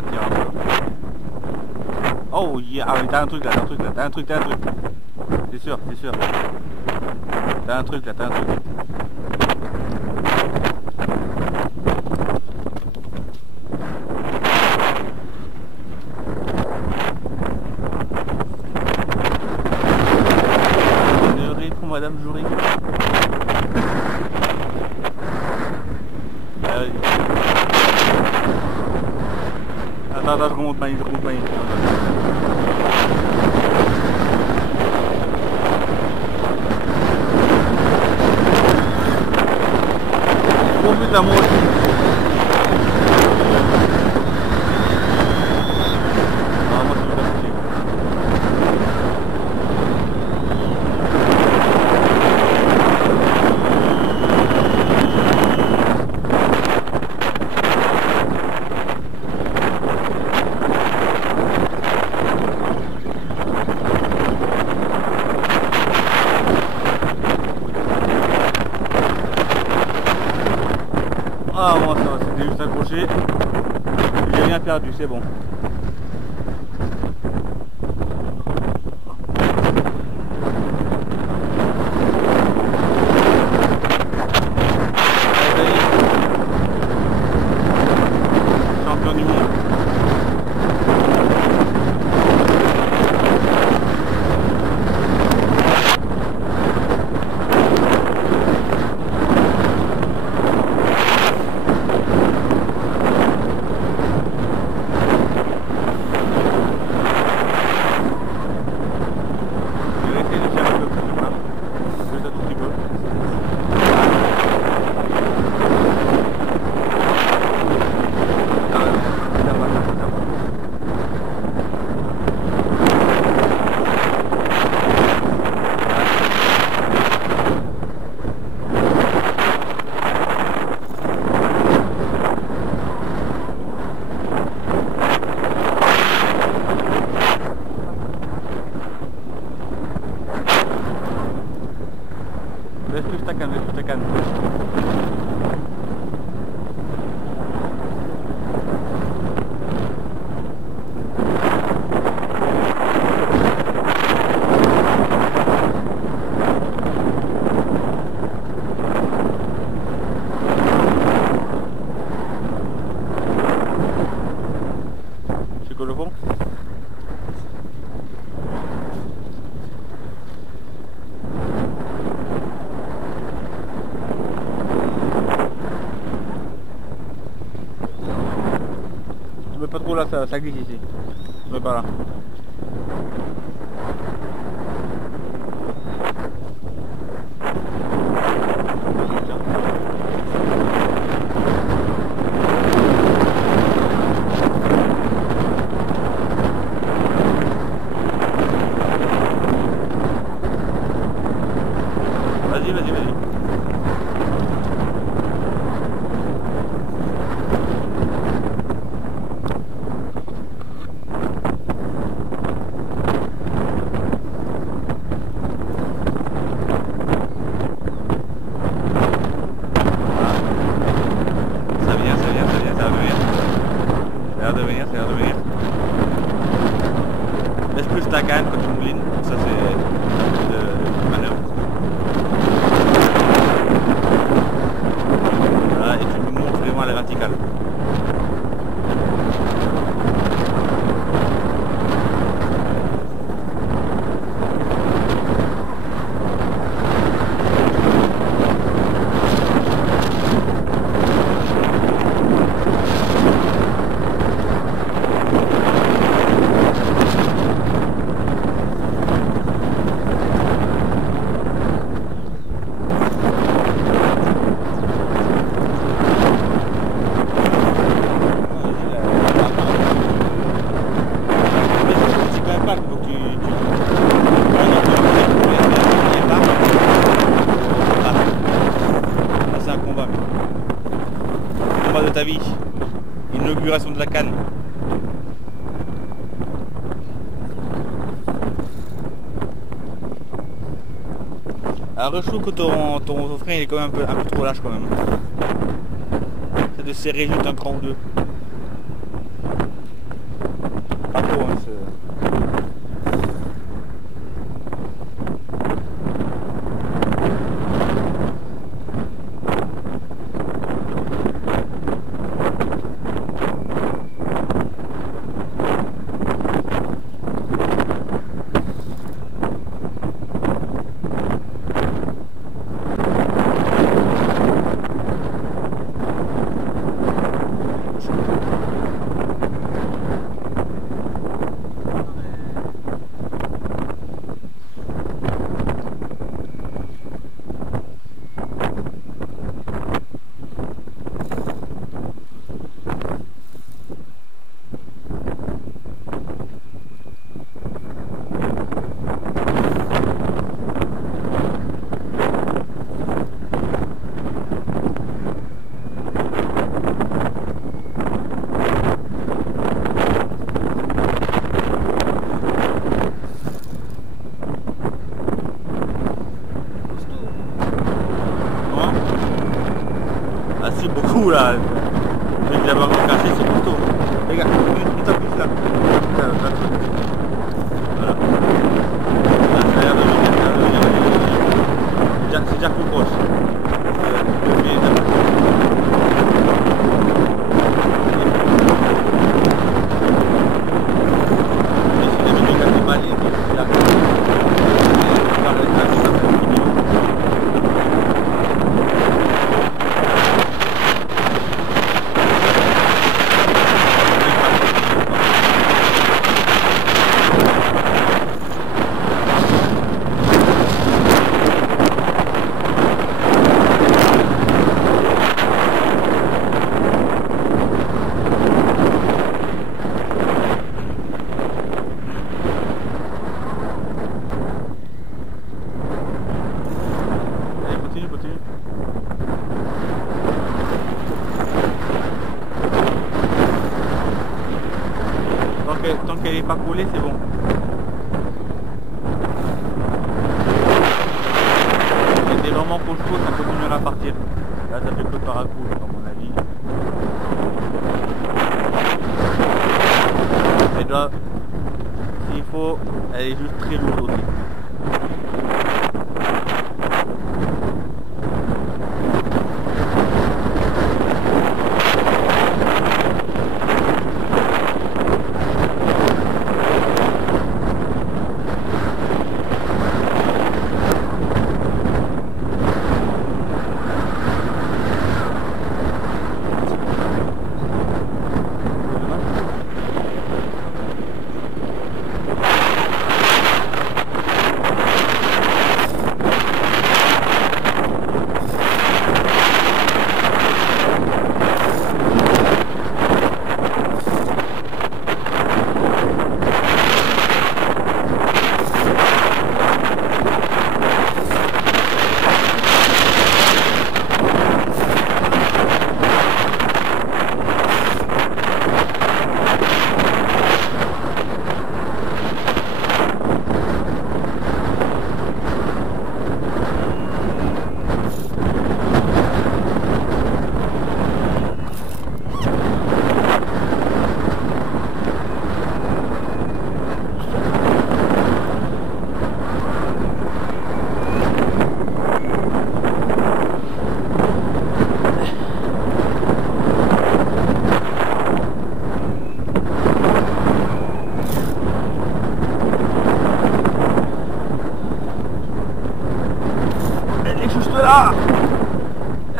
Ça tire un peu. Oh yeah. Ah oui, t'as un truc là, t'as un truc. C'est sûr. T'as un truc là, Madame Joury. Attends, je remonte ma ligne. Oh putain, moi aussi. Ah, moi je suis pas fatigué. Ah bon, ça va, c'était juste accroché. J'ai rien perdu, c'est bon. Champion du monde. Laisse plus ta canne. C'est quoi le fond? Pas trop là, ça glisse ici. Mais pas là. Vas-y. Ça a l'air de venir. Laisse plus ta canne quand tu moulines, ça c'est de manœuvre. Voilà, et tu montes vraiment à la verticale. De ta vie, inauguration de la canne. Alors je trouve que ton frein il est quand même un peu trop lâche quand même. C'est de serrer juste un cran ou deux. tant qu'elle n'est pas collée, c'est bon. C'était vraiment costaud, ça continuera à partir. Là, ça fait que le paracouche, à mon avis. Elle doit, s'il faut, elle est juste très lourde aussi.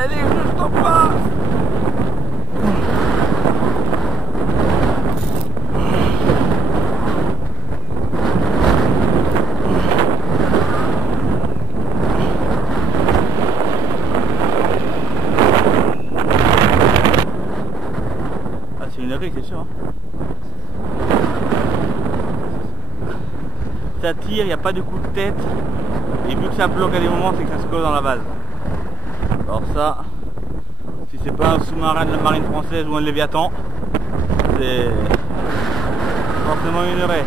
Elle est juste en face. Ah, c'est une Raie, c'est sûr. Hein. Ça tire, il n'y a pas de coup de tête. Et vu que ça bloque à des moments, c'est que ça se colle dans la base. Alors ça, si c'est pas un sous-marin de la marine française ou un Léviathan, c'est forcément une Raie.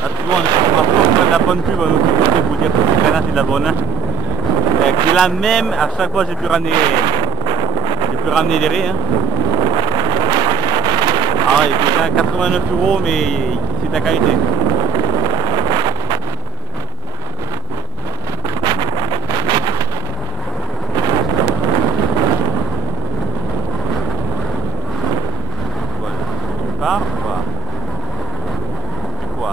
Là, souvent, on fait de la bonne pub à notre côté pour dire que ce canard c'est de la bonne. C'est la même, à chaque fois j'ai pu ramener des raies. Hein. Ah ouais, c'est 89 €, mais c'est de la qualité. Voilà, tu pars ou pas? Quoi?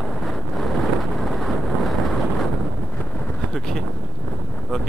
Ok. Ok.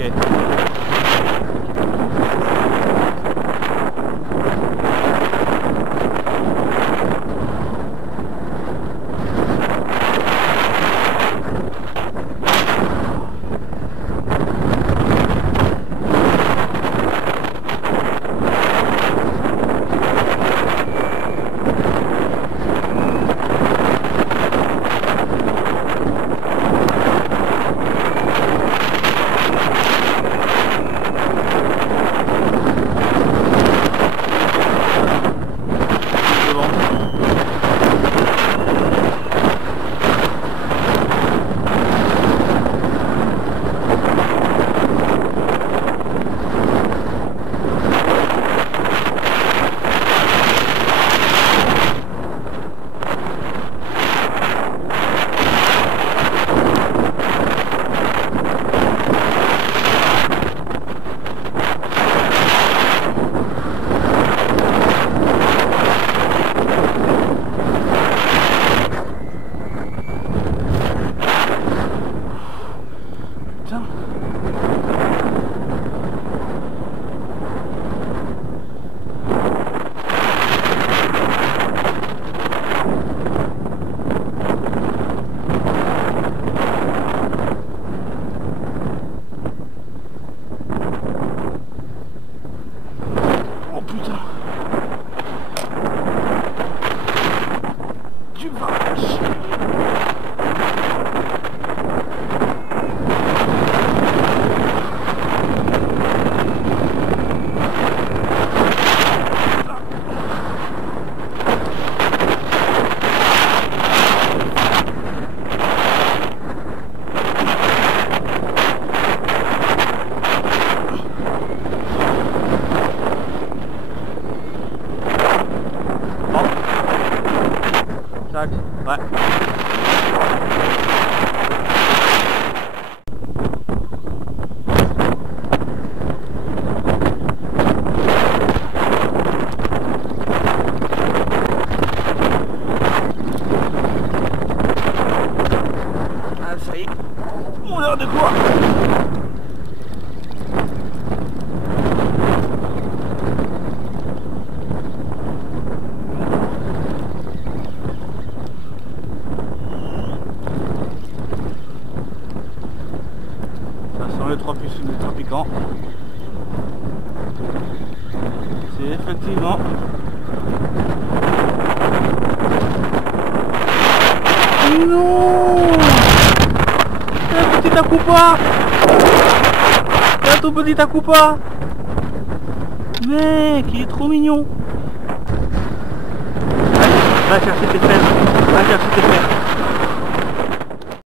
Ouais. Ah, ça y est. Mon heure de quoi? Les trois piquants. C'est effectivement non, un petit Okuma, un tout petit Okuma, mec, il est trop mignon. Allez, va chercher tes fers, va chercher tes fers.